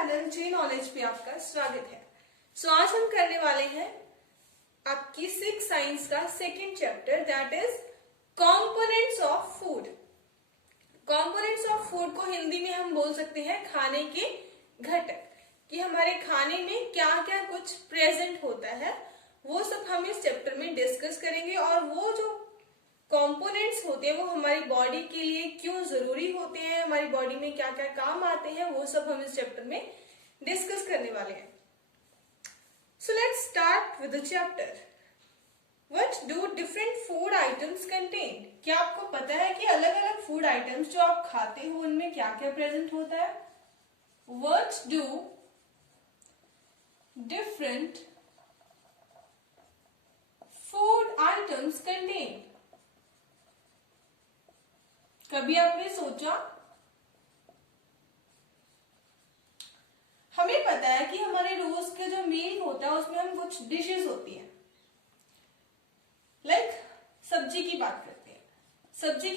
Channel जी knowledge पे आपका स्वागत है। आज हम करने वाले हैं आपकी 6 साइंस का second chapter, that is components of food. Components of food को हिंदी में हम बोल सकते हैं खाने के घटक, कि हमारे खाने में क्या क्या कुछ प्रेजेंट होता है, वो सब हम इस चैप्टर में डिस्कस करेंगे। और वो जो कंपोनेंट्स होते हैं वो हमारी बॉडी के लिए क्यों जरूरी होते हैं, हमारी बॉडी में क्या क्या काम आते हैं, वो सब हम इस चैप्टर में डिस्कस करने वाले हैं। So let's start with the chapter. What do different food items contain? क्या आपको पता है कि अलग अलग फूड आइटम्स जो आप खाते हो उनमें क्या क्या प्रेजेंट होता है? What do different food items contain? कभी आपने सोचा? हमें पता है कि हमारे रोज के जो मील होता है उसमें हम कुछ डिशेस होती हैं, लाइक सब्जी की बात करते हैं। सब्जी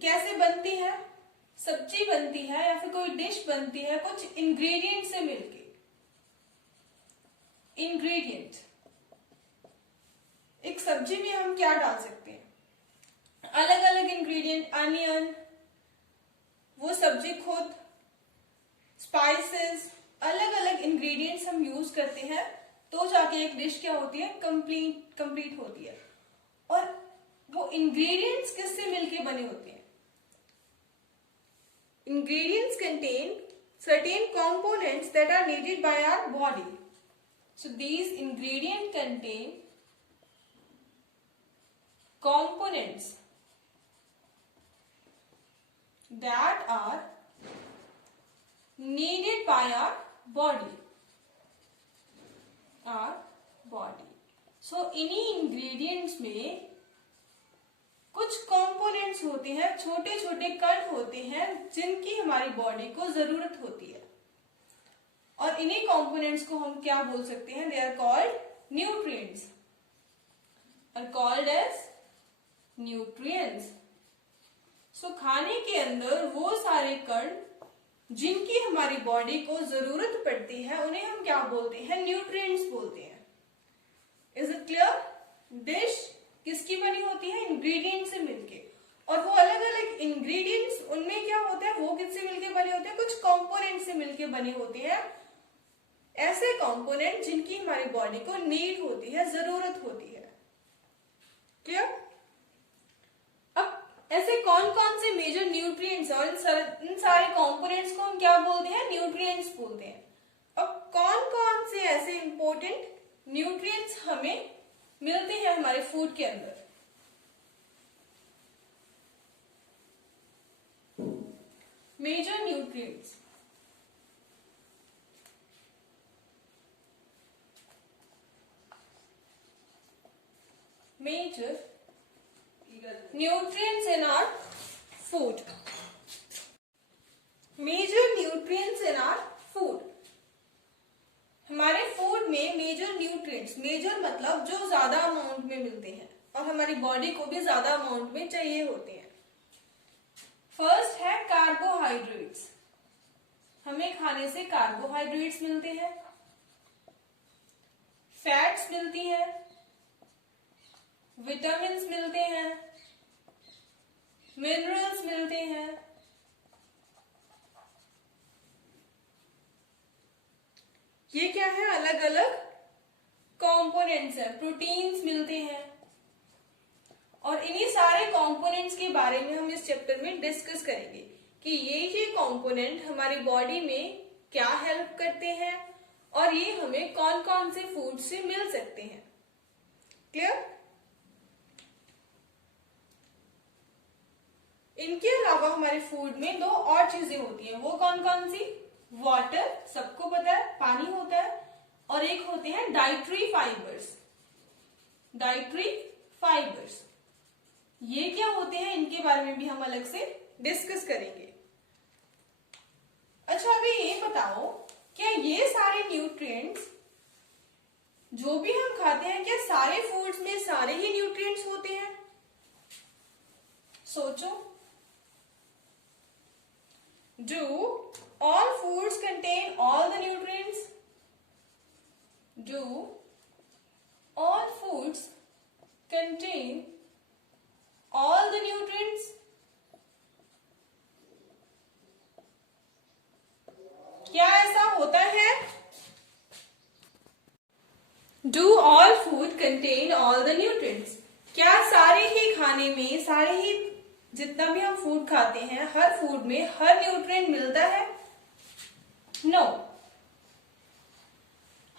कैसे बनती है? सब्जी बनती है या फिर कोई डिश बनती है कुछ इंग्रेडिएंट से मिलके। इंग्रेडिएंट, एक सब्जी में हम क्या डाल सकते हैं? अलग अलग इंग्रेडिएंट, अनियन, वो सब्जी खुद, स्पाइसेस, अलग अलग इंग्रेडिएंट्स हम यूज करते हैं तो जाके एक डिश क्या होती है? कंप्लीट होती है। और वो इंग्रेडिएंट्स किससे मिलके बने होते हैं? Ingredients contain certain components that are needed by our body. So these ingredients contain components that are needed by our body. So इन्हीं इंग्रेडिएंट्स में कुछ कंपोनेंट्स होते हैं, छोटे छोटे कण होते हैं जिनकी हमारी बॉडी को जरूरत होती है। और इन्हीं कंपोनेंट्स को हम क्या बोल सकते हैं? They are called nutrients, are called as nutrients. So खाने के अंदर वो सारे कण जिनकी हमारी बॉडी को जरूरत पड़ती है उन्हें हम क्या बोलते हैं? न्यूट्रिएंट्स बोलते हैं। Is it clear? डिश किसकी बनी होती है? इंग्रेडिएंट से मिलके। और वो अलग अलग इंग्रेडिएंट्स, उनमें क्या होता है? वो किससे मिलके बने होते हैं? कुछ कंपोनेंट से मिलके बने होते हैं, ऐसे कंपोनेंट जिनकी हमारी बॉडी को नीड होती है, जरूरत होती है। क्लियर? ऐसे कौन कौन से मेजर न्यूट्रिएंट्स और इन सारे कंपोनेंट्स को हम क्या बोलते हैं? न्यूट्रिएंट्स बोलते हैं। अब कौन कौन से ऐसे इंपॉर्टेंट न्यूट्रिएंट्स हमें मिलते हैं हमारे फूड के अंदर? Major nutrients, major nutrients in our food. Major nutrients in our food. हमारे फूड में मेजर न्यूट्रिएंट्स, मेजर मतलब जो ज्यादा अमाउंट में मिलते हैं और हमारी बॉडी को भी ज्यादा अमाउंट में चाहिए होते हैं। फर्स्ट है कार्बोहाइड्रेट्स। हमें खाने से कार्बोहाइड्रेट्स मिलते हैं, फैट्स मिलती हैं, विटामिन्स मिलते हैं, मिनरल्स मिलते हैं। ये क्या है? अलग अलग कंपोनेंट्स हैं। प्रोटीन्स मिलते हैं। और इन्हीं सारे कंपोनेंट्स के बारे में हम इस चैप्टर में डिस्कस करेंगे कि ये कंपोनेंट हमारी बॉडी में क्या हेल्प करते हैं और ये हमें कौन कौन से फूड से मिल सकते हैं। क्लियर? इनके अलावा हमारे फूड में दो और चीजें होती हैं। वो कौन कौन सी? वाटर, सबको पता है, पानी होता है। और एक होते हैं डाइटरी फाइबर्स। डाइटरी फाइबर्स ये क्या होते हैं? इनके बारे में भी हम अलग से डिस्कस करेंगे। अच्छा, अभी ये बताओ, क्या ये सारे न्यूट्रिएंट्स जो भी हम खाते हैं, क्या सारे फूड्स में सारे ही न्यूट्रिएंट्स होते हैं? सोचो। Do all foods contain all do all food contain all the nutrients? क्या सारे ही खाने में, सारे ही जितना भी हम फूड खाते हैं, हर फूड में हर न्यूट्रिएंट मिलता है? नो,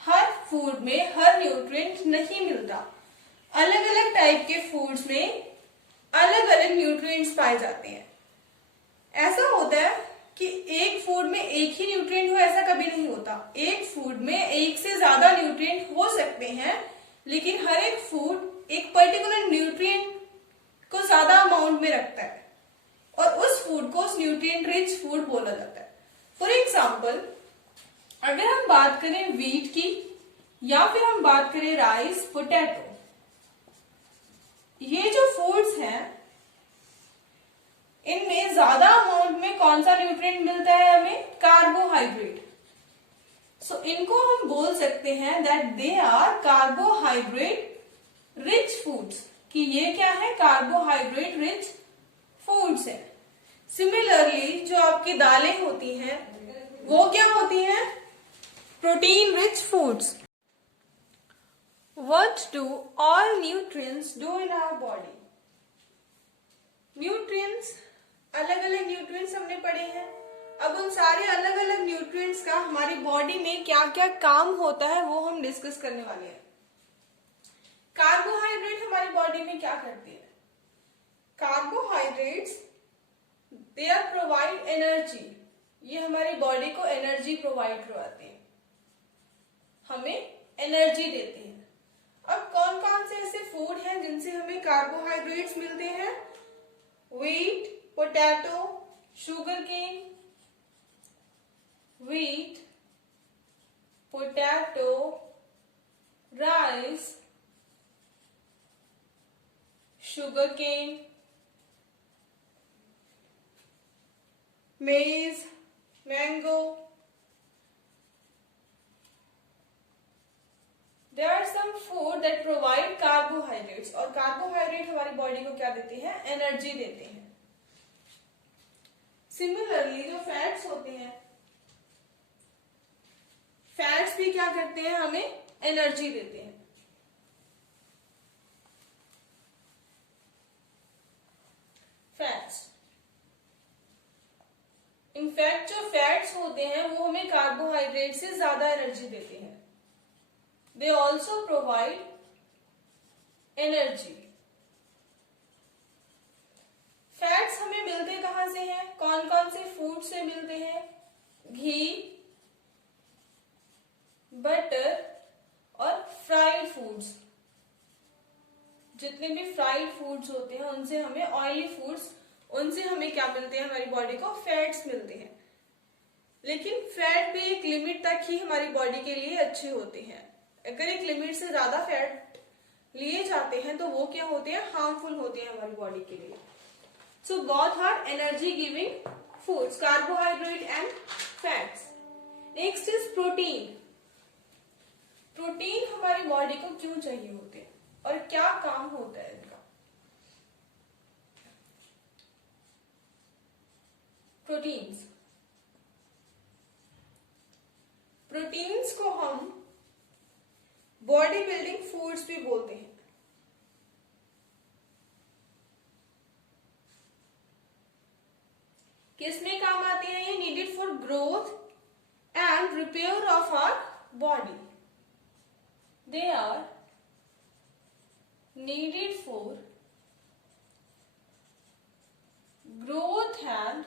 हर फूड में हर न्यूट्रिएंट नहीं मिलता। अलग अलग टाइप के फूड्स में अलग अलग न्यूट्रिएंट्स पाए जाते हैं। ऐसा होता है कि एक फूड में एक ही न्यूट्रिएंट हो, ऐसा कभी नहीं होता। एक फूड में एक से ज्यादा न्यूट्रिएंट हो सकते हैं, लेकिन हर एक फूड एक पर्टिकुलर न्यूट्रिएंट को ज्यादा अमाउंट में रखता है और उस फूड को उस न्यूट्रिएंट रिच फूड बोला जाता है। फॉर एग्जाम्पल, अगर हम बात करें व्हीट की या फिर हम बात करें राइस, पोटैटो, ये जो फूड्स हैं, इनमें ज्यादा अमाउंट में कौन सा न्यूट्रिएंट मिलता है हमें? कार्बोहाइड्रेट। सो इनको हम बोल सकते हैं that they are carbohydrate rich foods, कि ये क्या है? कार्बोहाइड्रेट रिच फूड्स है। सिमिलरली जो आपकी दालें होती हैं वो क्या होती हैं? Protein rich foods. What do all nutrients do in our body? Nutrients, अलग अलग न्यूट्रिएंट्स हमने पढ़े हैं। अब उन सारे अलग अलग न्यूट्रिएंट्स का हमारी बॉडी में क्या क्या काम होता है वो हम डिस्कस करने वाले हैं। कार्बोहाइड्रेट हमारी बॉडी में क्या करती है? Carbohydrates they are provide energy. ये हमारी बॉडी को एनर्जी प्रोवाइड करवाते हैं, हमें एनर्जी देते हैं। अब कौन कौन से ऐसे फूड हैं जिनसे हमें कार्बोहाइड्रेट्स मिलते हैं? Wheat, potato, sugar cane, wheat, potato, rice, sugar cane, maize, mango. There are some food that provide carbohydrates, और कार्बोहाइड्रेट हमारी बॉडी को क्या देते हैं? एनर्जी देते हैं। सिमिलरली जो फैट्स होते हैं, फैट्स भी क्या करते हैं? हमें एनर्जी देते हैं। फैट्स, इनफैक्ट जो फैट्स होते हैं वो हमें कार्बोहाइड्रेट से ज्यादा एनर्जी देते हैं। They also provide energy. Fats हमें मिलते कहां से हैं? कौन कौन से फूड से मिलते हैं? घी, बटर और फ्राइड फूड्स। जितने भी फ्राइड फूड्स होते हैं उनसे हमें, ऑयली फूड्स, उनसे हमें क्या मिलते हैं? हमारी बॉडी को फैट्स मिलते हैं। लेकिन फैट भी एक लिमिट तक ही हमारी बॉडी के लिए अच्छे होते हैं। अगर एक लिमिट से ज्यादा फैट लिए जाते हैं तो वो क्या होते हैं? हार्मफुल होते हैं हमारी बॉडी के लिए। So both are energy giving foods, carbohydrate and fats. Next is protein. Protein हमारी बॉडी को क्यों चाहिए होते हैं और क्या काम होता है इनका? प्रोटीन्स, प्रोटीन्स को हम बॉडी बिल्डिंग फूड्स भी बोलते हैं। किसमें काम आते हैं ये? Needed for growth and repair of our body. They are needed for growth and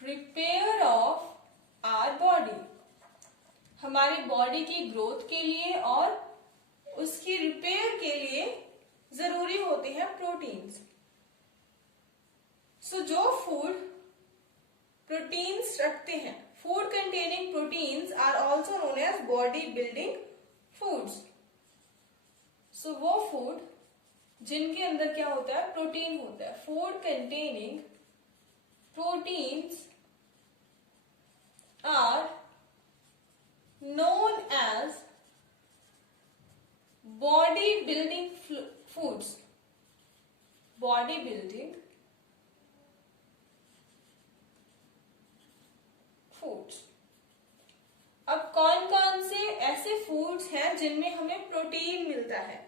repair of our body. हमारी बॉडी की ग्रोथ के लिए और उसकी रिपेयर के लिए जरूरी होते हैं प्रोटीन्स। सो जो फूड प्रोटीन्स रखते हैं, food containing proteins are also known as body building foods. So वो फूड जिनके अंदर क्या होता है? प्रोटीन होता है। Food containing proteins are known as body building foods. Body building foods. अब कौन कौन से ऐसे हैं जिनमें हमें प्रोटीन मिलता है।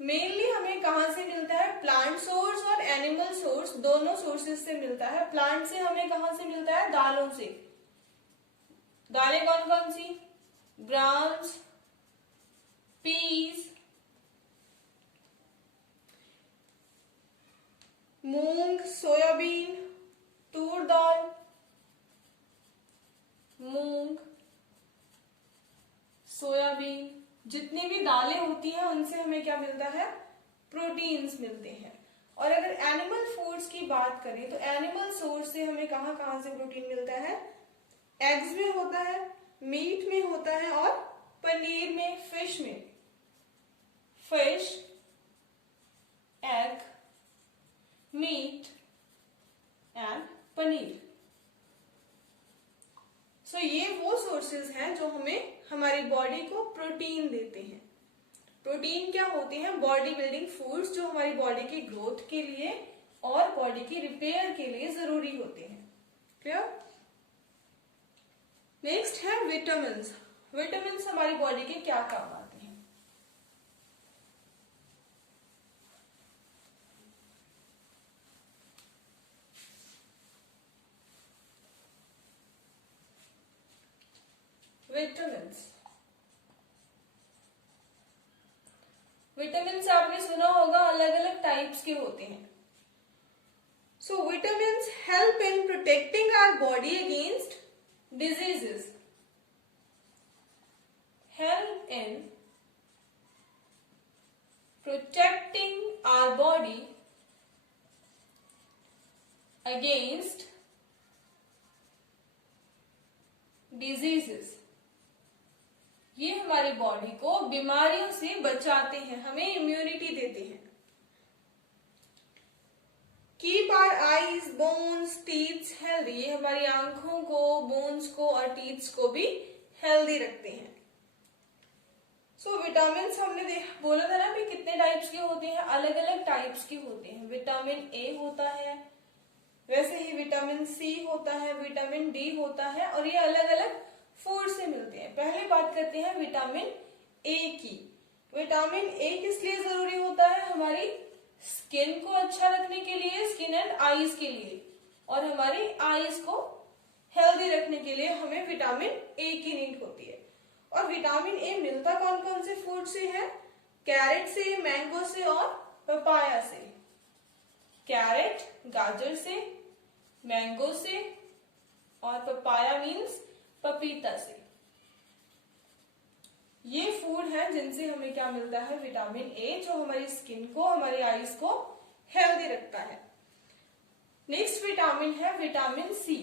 मेनली हमें कहां से मिलता है? प्लांट सोर्स और एनिमल सोर्स, दोनों सोर्सेज से मिलता है। प्लांट से हमें कहां से मिलता है? दालों से। दालें कौन कौन सी? ग्राम्स, पीस, मूंग, सोयाबीन, तूर दाल, मूंग, सोयाबीन, जितनी भी दालें होती हैं उनसे हमें क्या मिलता है? प्रोटीन्स मिलते हैं। और अगर एनिमल फूड्स की बात करें तो एनिमल सोर्स से हमें कहां कहां से प्रोटीन मिलता है? एग्स में होता है, मीट में होता है और पनीर में, फिश में। Fish, egg, meat and paneer. So ये वो सोर्सेज हैं जो हमें हमारी बॉडी को प्रोटीन देते हैं। प्रोटीन क्या होते हैं? बॉडी बिल्डिंग फूड्स जो हमारी बॉडी की ग्रोथ के लिए और बॉडी की रिपेयर के लिए जरूरी होते हैं। क्लियर? नेक्स्ट है विटामिन्स। विटामिन्स हमारी बॉडी के क्या काम आते हैं? विटामिन्स, विटामिन आपने सुना होगा अलग अलग टाइप्स के होते हैं। So vitamins help in protecting our body against diseases, help in protecting our body against diseases। ये हमारी बॉडी को बीमारियों से बचाते हैं, हमें इम्यूनिटी देते हैं। Keep our eyes, bones, teeths healthy. ये हमारी आंखों को, बोन्स को और टीथ्स को भी हेल्दी रखते हैं। सो विटामिन हमने बोला था ना भी कितने टाइप्स के होते हैं? अलग अलग टाइप्स के होते हैं। विटामिन ए होता है, वैसे ही विटामिन सी होता है, विटामिन डी होता है, और ये अलग अलग फूड से मिलते हैं। पहले बात करते हैं विटामिन ए की। विटामिन ए किस लिए जरूरी होता है? हमारी स्किन को अच्छा रखने के लिए, स्किन एंड आईज के लिए, और हमारी आईज को हेल्दी रखने के लिए हमें विटामिन ए की नीड होती है। और विटामिन ए मिलता कौन कौन से फूड से है? कैरेट से, मैंगो से और पपाया से। कैरेट गाजर से, मैंगो से और पपाया मीन्स पपीता से। ये फूड है जिनसे हमें क्या मिलता है? विटामिन ए, जो हमारी स्किन को, हमारी आईज को हेल्दी रखता है। नेक्स्ट विटामिन है vitamin C.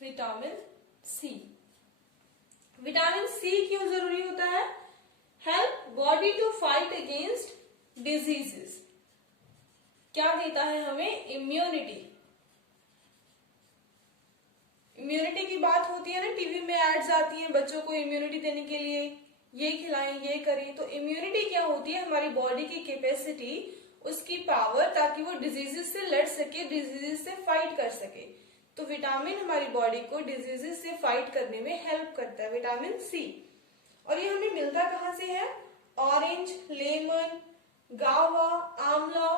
Vitamin C, vitamin C क्यों जरूरी होता है? Help body to fight against diseases. क्या देता है हमें? इम्यूनिटी। इम्यूनिटी की बात होती है ना, टीवी में एड्स आती हैं बच्चों को इम्यूनिटी देने के लिए, ये खिलाएं, ये करें। तो इम्यूनिटी क्या होती है? हमारी बॉडी की कैपेसिटी, उसकी पावर, ताकि वो डिजीजेस से लड़ सके, डिजीजेस से फाइट कर सके। तो विटामिन हमारी बॉडी को डिजीजेस से फाइट करने में हेल्प करता है, विटामिन सी। और ये हमें मिलता कहां से है? ऑरेंज, लेमन, गावा, आंवला।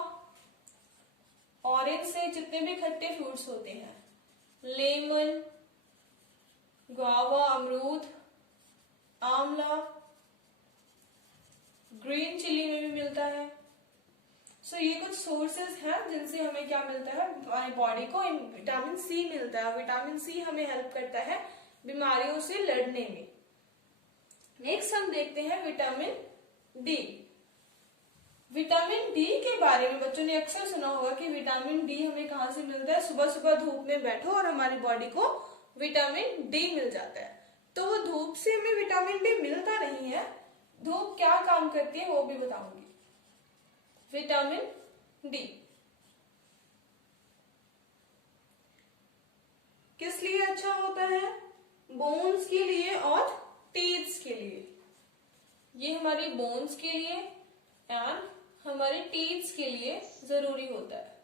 ऑरेंज से जितने भी खट्टे फ्रूट्स होते हैं, लेमन, गावा, अमरूद, आंवला, ग्रीन चिली में भी मिलता है। सो ये कुछ सोर्सेज हैं जिनसे हमें क्या मिलता है? हमारी बॉडी को विटामिन सी मिलता है। विटामिन सी हमें हेल्प करता है बीमारियों से लड़ने में। नेक्स्ट हम देखते हैं विटामिन डी। विटामिन डी के बारे में बच्चों ने अक्सर सुना होगा कि विटामिन डी हमें कहां से मिलता है? सुबह सुबह धूप में बैठो और हमारी बॉडी को विटामिन डी मिल जाता है। तो वो धूप से हमें विटामिन डी मिलता नहीं है। धूप क्या काम करती है वो भी बताऊंगी। विटामिन डी किस लिए अच्छा होता है? बोन्स के लिए और टीथ्स के लिए। ये हमारी बोन्स के लिए एंड हमारे टीथ्स के लिए जरूरी होता है।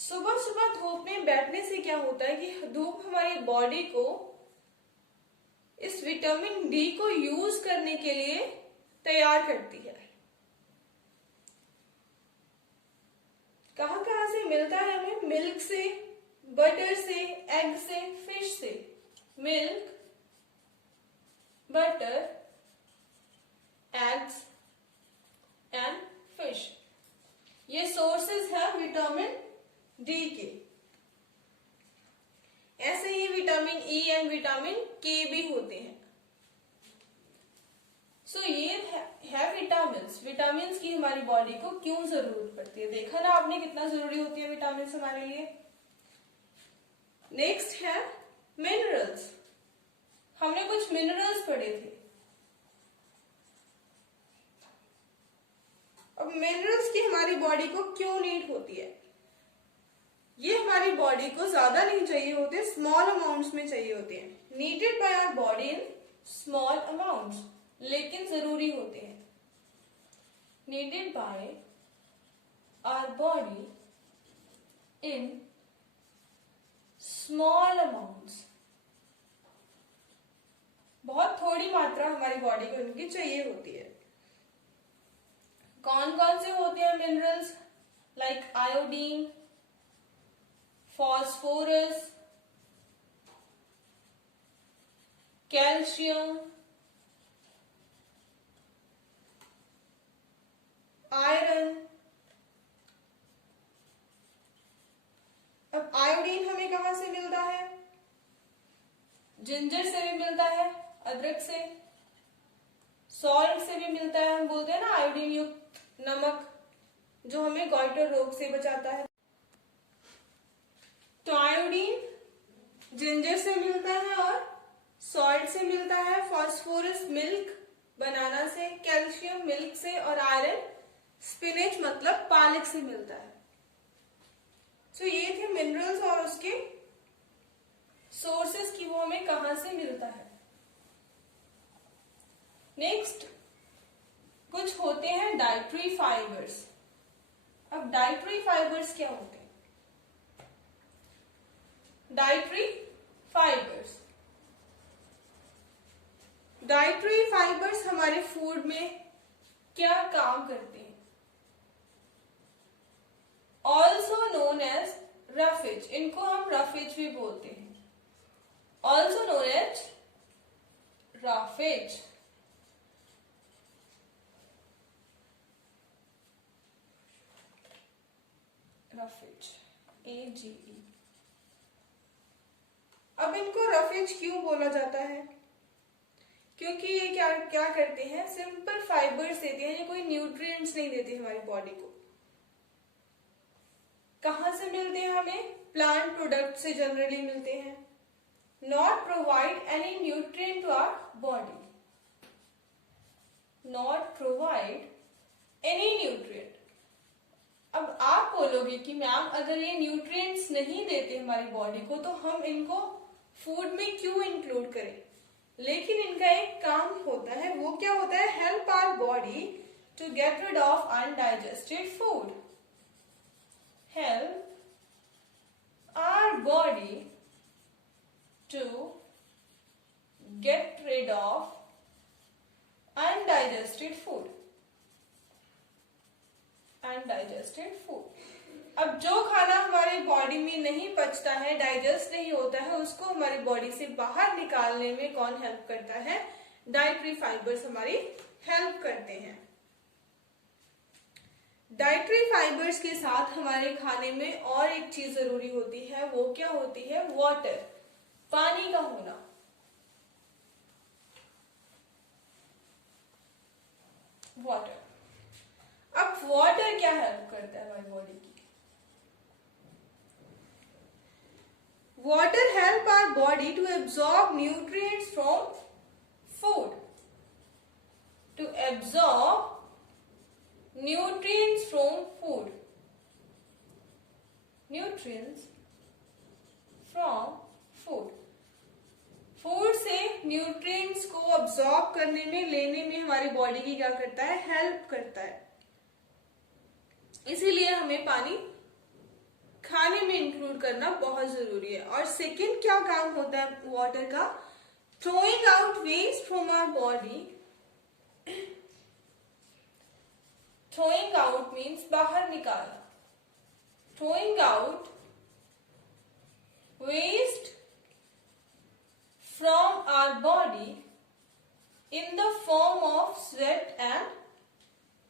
सुबह सुबह धूप में बैठने से क्या होता है कि धूप हमारी बॉडी को इस विटामिन डी को यूज करने के लिए तैयार करती है। कहां कहां से मिलता है हमें? मिल्क से, बटर से, एग से, फिश से। Milk, butter, eggs and fish, ये सोर्सेस है विटामिन डी के। ऐसे ही विटामिन ई एंड विटामिन के भी होते हैं। सो ये है विटामिन्स। विटामिन्स की हमारी बॉडी को क्यों जरूरत पड़ती है? देखा ना आपने कितना जरूरी होती है विटामिन्स हमारे लिए। नेक्स्ट है मिनरल्स। हमने कुछ मिनरल्स पढ़े थे। अब मिनरल्स की हमारी बॉडी को क्यों नीड होती है? ये हमारी बॉडी को ज्यादा नहीं चाहिए होते, स्मॉल अमाउंट्स में चाहिए होते हैं। Needed by our body in small amounts, लेकिन जरूरी होते हैं। Needed by our body in small amounts, बहुत थोड़ी मात्रा हमारी बॉडी को इनकी चाहिए होती है। कौन कौन से होते हैं minerals? Like iodine, phosphorus, calcium, iron. अब आयोडीन हमें कहां से मिलता है? जिंजर से भी मिलता है, अदरक से। सॉल्ट से भी मिलता है। हम बोलते हैं ना आयोडीन युक्त नमक, जो हमें गॉइटर रोग से बचाता है। तो आयोडीन जिंजर से मिलता है और सॉल्ट से मिलता है। फॉस्फोरस मिल्क, बनाना से। कैल्शियम मिल्क से। और आयरन स्पिनेच मतलब पालक से मिलता है। तो ये थे मिनरल्स और उसके सोर्सेस की, वो हमें कहां से मिलता है। नेक्स्ट कुछ होते हैं डाइटरी फाइबर्स। अब डाइटरी फाइबर्स क्या होते हैं? डाइटरी फाइबर्स, डाइटरी फाइबर्स हमारे फूड में क्या काम करते हैं? ऑल्सो नोन एज रफेज, इनको हम रफेज भी बोलते हैं। Also known as roughage. Roughage, AGE। अब इनको रफेज क्यों बोला जाता है? क्योंकि ये क्या करते हैं? सिंपल फाइबर्स देते हैं, ये कोई न्यूट्रिएंट्स नहीं देते हमारी बॉडी को। कहां से मिलते हैं हमें? प्लांट प्रोडक्ट से जनरली मिलते हैं। Not provide any nutrient to our body, not provide any nutrient. अब आप बोलोगे कि मैम अगर ये न्यूट्रिएंट्स नहीं देते हमारी बॉडी को तो हम इनको फूड में क्यों इंक्लूड करें? लेकिन इनका एक काम होता है, वो क्या होता है? Help our body to get rid of undigested food. Help our body to get rid of undigested food. Undigested food, अब जो खाना हमारी बॉडी में नहीं पचता है, डाइजेस्ट नहीं होता है, उसको हमारी बॉडी से बाहर निकालने में कौन हेल्प करता है? डाइटरी फाइबर्स हमारी हेल्प करते हैं। डाइटरी फाइबर्स के साथ हमारे खाने में और एक चीज जरूरी होती है, वो क्या होती है? वाटर, पानी का होना। वाटर। अब वाटर क्या हेल्प करता है हमारी बॉडी की? Water help our body to absorb nutrients from food, to absorb nutrients from food, nutrients from food. Food से न्यूट्रिएंट्स को अब्सॉर्ब करने में, लेने में हमारी बॉडी की क्या करता है? हेल्प करता है। इसीलिए हमें पानी खाने में इंक्लूड करना बहुत जरूरी है। और सेकंड क्या काम होता है वाटर का? Throwing out waste from our body. Throwing out means बाहर निकालना। Throwing out waste from our body in the form of sweat and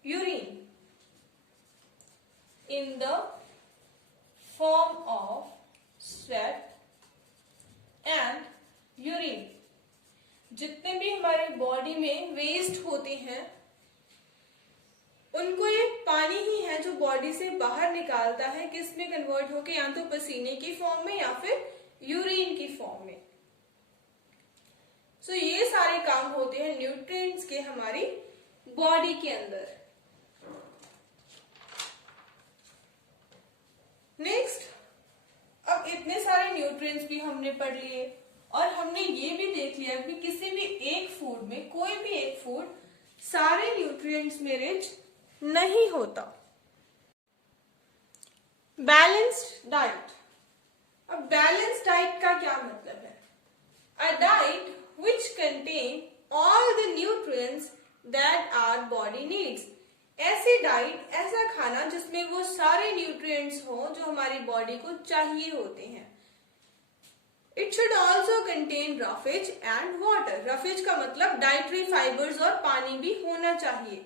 urine. In the form of sweat and urine. जितने भी हमारे बॉडी में waste होते हैं उनको ये पानी ही है जो बॉडी से बाहर निकालता है, किस में कन्वर्ट होके, या तो पसीने की फॉर्म में या फिर यूरिन की फॉर्म में। सो ये सारे काम होते हैं न्यूट्रिएंट्स के हमारी बॉडी के अंदर। नेक्स्ट, अब इतने सारे न्यूट्रिएंट्स भी हमने पढ़ लिए और हमने ये भी देख लिया कि किसी भी एक फूड में, कोई भी एक फूड सारे न्यूट्रिएंट्स में रिच नहीं होता। Balanced diet. अब बैलेंस्ड डाइट का क्या मतलब है? A diet which contain all the nutrients that our body needs. ऐसी डाइट, ऐसा खाना जिसमें वो सारे न्यूट्रिएंट्स हो जो हमारी बॉडी को चाहिए होते हैं। It should also contain roughage and water. Roughage का मतलब डाइटरी फाइबर्स और पानी भी होना चाहिए।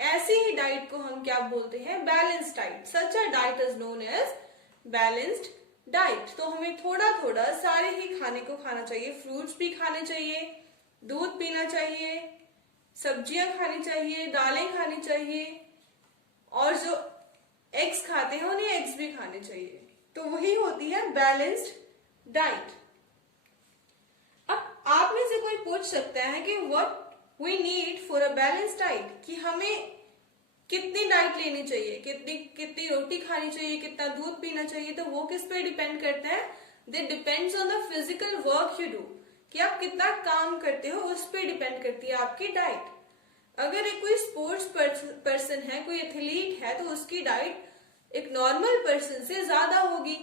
ऐसी ही डाइट को हम क्या बोलते हैं? Balanced diet. Such a diet is known as balanced diet. तो हमें थोड़ा थोड़ा सारे ही खाने को खाना चाहिए। फ्रूट्स भी खाने चाहिए, दूध पीना चाहिए, सब्जियां खानी चाहिए, दालें खानी चाहिए, और जो एग्स खाते हैं उन्हें एग्स भी खाने चाहिए। तो वही होती है बैलेंस्ड डाइट। अब आप में से कोई पूछ सकता है कि what we need for a balanced diet, कि हमें कितनी डाइट लेनी चाहिए, कितनी रोटी खानी चाहिए, कितना दूध पीना चाहिए। तो वो किस पे डिपेंड करता है? That depends on the physical work you do, कि आप कितना काम करते हो उस पे डिपेंड करती है आपकी डाइट। अगर एक कोई स्पोर्ट्स पर्सन है, कोई एथलीट है, तो उसकी डाइट एक नॉर्मल पर्सन से ज्यादा होगी।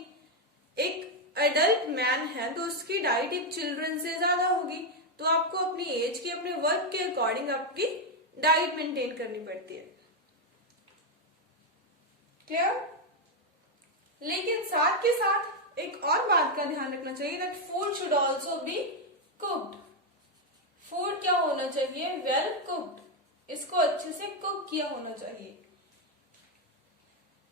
एक एडल्ट मैन है तो उसकी डाइट एक चिल्ड्रन से ज्यादा होगी। तो आपको अपनी एज की, अपने वर्क के अकॉर्डिंग आपकी डाइट मेंटेन करनी पड़ती है। क्लियर? लेकिन साथ के साथ एक और बात का ध्यान रखना चाहिए, that food should also be cooked. Food क्या होना चाहिए? Well cooked. इसको अच्छे से कुक किया होना चाहिए।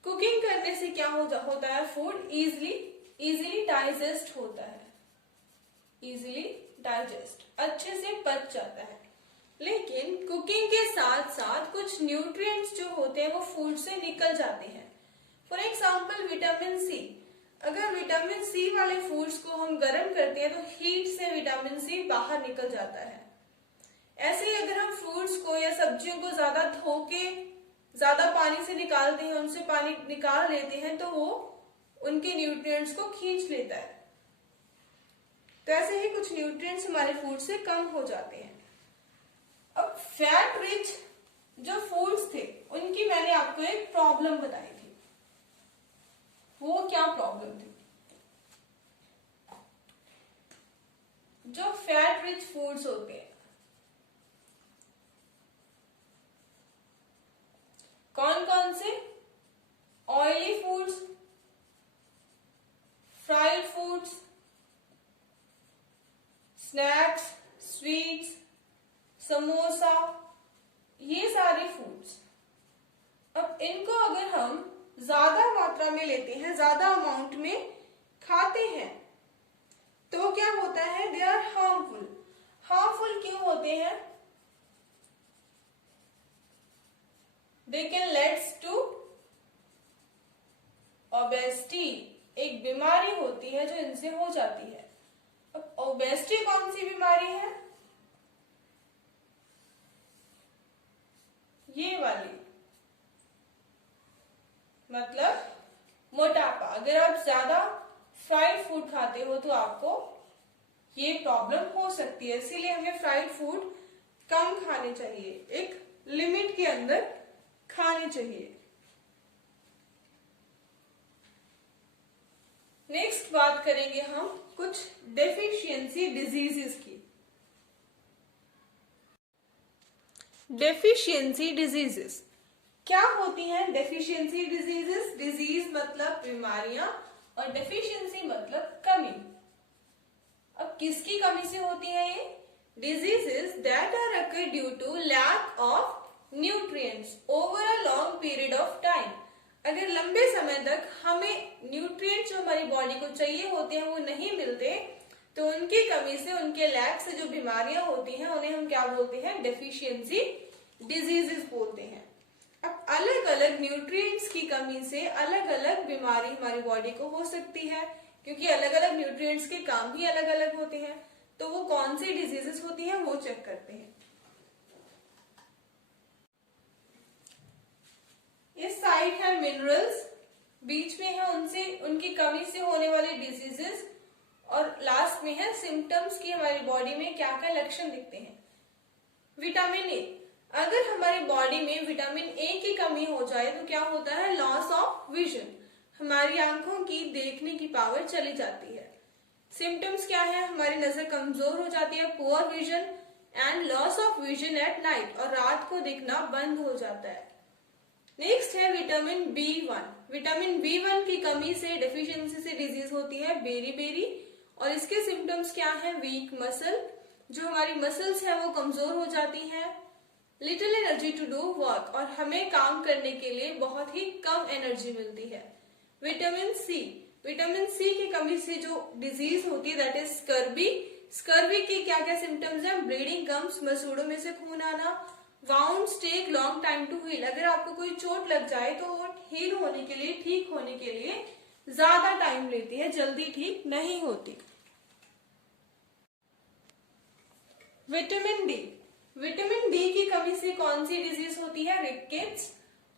कुकिंग करने से क्या होता है? फूड इजीली डाइजेस्ट होता है। इजीली डाइजेस्ट, अच्छे से पच जाता है। लेकिन कुकिंग के साथ साथ कुछ न्यूट्रिएंट्स जो होते हैं वो फूड से निकल जाते हैं। For example vitamin C. अगर विटामिन सी वाले फूड्स को हम गर्म करते हैं तो हीट से विटामिन सी बाहर निकल जाता है। ऐसे ही अगर हम फ्रूट्स को या सब्जियों को ज्यादा धो के ज्यादा पानी से निकालते हैं, उनसे पानी निकाल लेते हैं, तो वो उनके न्यूट्रिएंट्स को खींच लेता है। तो ऐसे ही कुछ न्यूट्रिएंट्स हमारे फूड से कम हो जाते हैं। अब फैट रिच जो फूड्स थे उनकी मैंने आपको एक प्रॉब्लम बताई थी। वो क्या प्रॉब्लम थी? जो फैट रिच फूड्स होते हैं, कौन कौन से? Oily foods, fried foods, snacks, sweets, samosa, ये सारे फूड्स। अब इनको अगर हम ज्यादा मात्रा में लेते हैं, ज्यादा अमाउंट में खाते हैं, तो क्या होता है? They are harmful. हार्मफुल क्यों होते हैं? They can leads to obesity. एक बीमारी होती है जो इनसे हो जाती है। अब ओबेसिटी कौन सी बीमारी है? ये वाली, मतलब मोटापा। अगर आप ज्यादा फ्राइड फूड खाते हो तो आपको ये प्रॉब्लम हो सकती है। इसीलिए हमें फ्राइड फूड कम खाने चाहिए, एक लिमिट के अंदर खाने चाहिए। नेक्स्ट बात करेंगे हम कुछ डेफिशिएंसी डिजीजेस की। डेफिशिएंसी डिजीजेस क्या होती हैं? डेफिशिएंसी डिजीजेस, डिजीज मतलब बीमारियां और डेफिशिएंसी मतलब कमी। अब किसकी कमी से होती है ये? Diseases that are occur due to lack of nutrients over a long period of time. अगर लंबे समय तक हमें न्यूट्रिएंट्स जो हमारी बॉडी को चाहिए होते हैं वो नहीं मिलते, तो उनकी कमी से, उनके लैक से जो बीमारियां होती हैं उन्हें हम क्या बोलते हैं? डेफिशिएंसी डिजीजेस बोलते हैं। अब अलग अलग न्यूट्रिएंट्स की कमी से अलग अलग बीमारी हमारी बॉडी को हो सकती है, क्योंकि अलग अलग न्यूट्रिएंट्स के काम ही अलग अलग होते हैं। तो वो कौन सी डिजीजेस होती हैं वो चेक करते हैं। इस साइड है मिनरल्स, बीच में है उनसे उनकी कमी से होने वाले डिजीजेस, और लास्ट में है सिम्टम्स की हमारी बॉडी में क्या क्या लक्षण दिखते हैं। विटामिन ए, अगर हमारी बॉडी में विटामिन ए की कमी हो जाए तो क्या होता है? लॉस ऑफ विजन, हमारी आंखों की देखने की पावर चली जाती है। सिम्टम्स क्या है? हमारी नजर कमजोर हो जाती है, poor vision and loss of vision at night, और रात को दिखना बंद हो जाता है। नेक्स्ट है विटामिन B1। विटामिन B1 की कमी से, डेफिशिएंसी से डिजीज होती है बेरी, और इसके सिम्टम्स क्या है? वीक मसल, जो हमारी मसल्स है वो कमजोर हो जाती हैं, little energy to do work, और हमें काम करने के लिए बहुत ही कम एनर्जी मिलती है। विटामिन सी, विटामिन सी की कमी से जो डिजीज होती है दैट इज स्कर्वी। स्कर्वी की क्या क्या सिम्टम्स हैं? ब्लीडिंग गम्स, मसूड़ों में से खून आना, wounds take long time to heal, अगर आपको कोई चोट लग जाए तो वो हील होने के लिए, ठीक होने के लिए ज्यादा टाइम लेती है, जल्दी ठीक नहीं होती। विटामिन डी, विटामिन डी की कमी से कौन सी डिजीज होती है? रिकेट्स,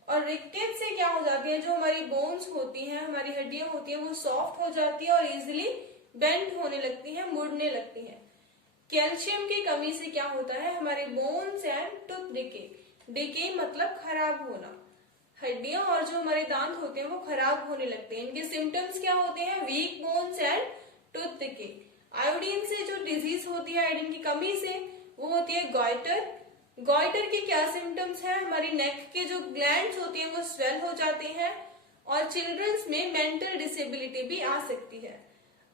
और रिकेट्स से क्या हो जाती है? जो हमारी बोन्स होती हैं, हमारी हड्डियां होती हैं, वो सॉफ्ट हो जाती है और इजिली बेंड होने लगती हैं, मुड़ने लगती हैं। कैल्शियम की कमी से क्या होता है? हमारे bones and tooth decay, decay मतलब खराब होना, हड्डियां और जो हमारे दांत होते हैं वो खराब होने लगते हैं। इनके सिम्टम्स क्या होते हैं? Weak bones and tooth decay. Iodine से जो डिजीज होती है, आयोडीन की कमी से, वो होती है गॉइटर। गॉइटर की क्या सिम्टम्स हैं? हमारी नेक के जो ग्लैंड्स होती हैं वो स्वेल हो जाते हैं, और चिल्ड्रंस में मेंटल डिसेबिलिटी भी आ सकती है।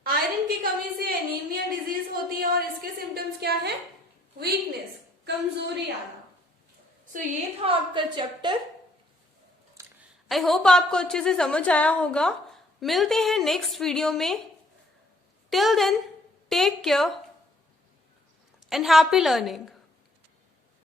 आयरन की कमी से एनीमिया डिजीज होती है, और इसके सिम्टम्स क्या है? वीकनेस, कमजोरी आना। सो ये था आपका चैप्टर। आई होप आपको अच्छे से समझ आया होगा। मिलते हैं नेक्स्ट वीडियो में। Till then, take care and happy learning.